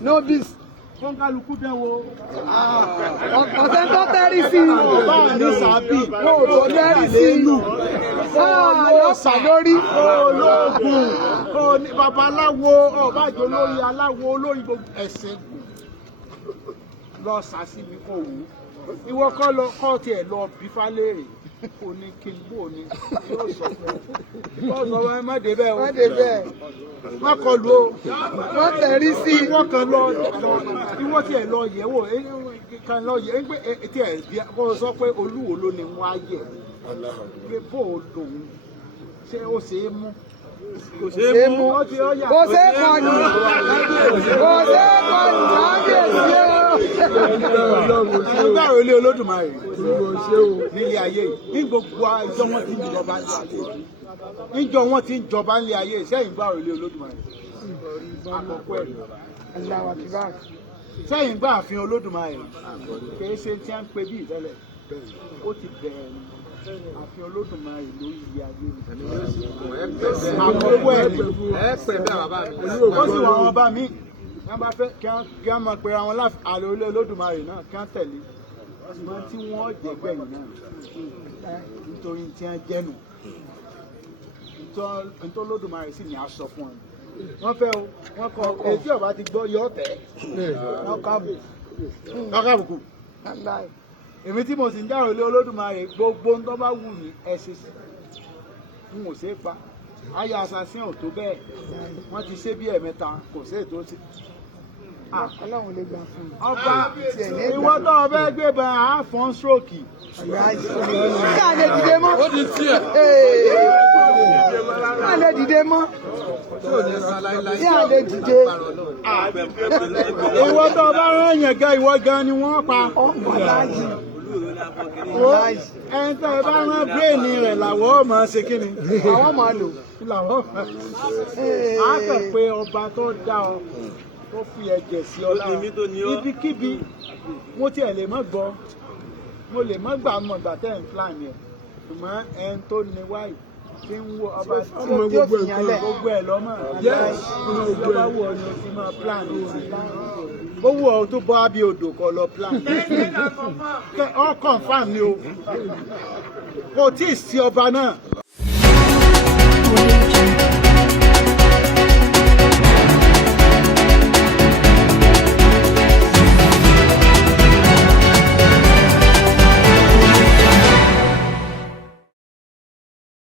no bis. Kọ́ńkálukú dẹ́wọ́. Ọ̀sẹ̀ tó tẹ́rí sí i. Ọba ní sàbí. Mo tó tẹ́rí sí i. Lọ́sà lórí. Olóògùn. Babaláwo ọ̀bájọ́ olórí aláwo olórí gbogbo ẹ̀sìn gùn. Lọ sàṣìbí kò wú. Ìwọ kọ́ tiẹ̀ lọ bí fálẹ́rì. Kò ní kí n bò ní. Yóò sọ fún ọ. Wọ́n sọ wọn má débẹ̀ o. Má débẹ̀. Má kọlu o. Wọ́n tẹ̀rí sí i. Ìwọ kan lọ ìwọ tiẹ̀ lọ yẹ̀ wò kan lọ yẹ̀ tiẹ̀ kó sọ pé olúwo ló ní wọ́n á yẹ̀ pé bó o lòun ṣé ó ṣe é mú. Kò ṣe é mú. Kò ṣe é kọlù. Kò ṣe é kọlù. Kábíyèsí o. Agbára ilé Olódùmarè nílé ayé ní gbogbo ìjọ wọn ti ń jọba nílé ayé níjọ wọn ti ń jọba nílé ayé sẹ́yìn gbára ilé Olódùmarè àkọ́kọ́ ẹ̀ sẹ́yìn gbá àfin Olódùmarè kìí ṣe tí a ń pe bí ìtẹ́lẹ̀ ó ti bẹ̀rẹ̀ ni àfin Olódùmarè ló yí ayé àkọ́kọ́ ẹ̀ ni ó sì wọ àwọn ọba mi wọ́n bá fẹ́ kí wọ́n máa pe àwọn àlọ́ ilé Olódùmarè náà kí wọ́n tẹ̀lé ṣùgbọ́n tí wọ́n jẹ́ gbẹ̀yìn náà nítorí tí wọ́n jẹ́nu nítorí Olódùmarè sì ní aṣọ fún wọn. Wọ́n fẹ́ o wọ́n kọ etí ọba ti gbọ́ yọ tẹ̀ wọ́n kábùkù. Èmi tí mo sì ń dárò ilé Olódùmarè gbogbo ń tọ́ bá wù mí ẹ ṣe sí n ò ṣe é pa ayé Asasi ò tó bẹ́ẹ̀ wọ́n ti ṣe bí ẹ̀mẹ́ta kò sí ètò sí. Ọlọ́run lè gbà fún mi. Ọba ìwọ tó o fẹ́ gbé bá a fọ́n stroke. Ṣé àlè dìde mọ́? Ó di tiẹ̀. Àlè dìde mọ́. Ṣé àlè dìde? Ìwọ tó o bá rán yẹn gan ìwọ gan ni wọ́n pa. Ẹni tó o bá rán bírèèni rẹ̀ làwọ̀ ọ̀ máa ṣe kí ni? Àwọn máa lò. Làwọ̀ á kàn pé ọba tó dá ọ tó fi ẹ̀jẹ̀ sí ọ lára ibikíbi mo tiẹ̀ lè mọ́ gbọ́ mo lè mọ́ gbà mọ̀ gbà tẹ́ ń plan yẹn ṣùgbọ́n ẹni tó ní wáyé tí ń wo ọba tí ó fi yàn lẹ̀ gbogbo ẹ̀ lọ́mọ ìjọba wù ọ ni o ti máa plan ó wù ọ tó bọ́ ábí odò kọ lọ plan ọ confam ni o kò tí ì sí ọba náà.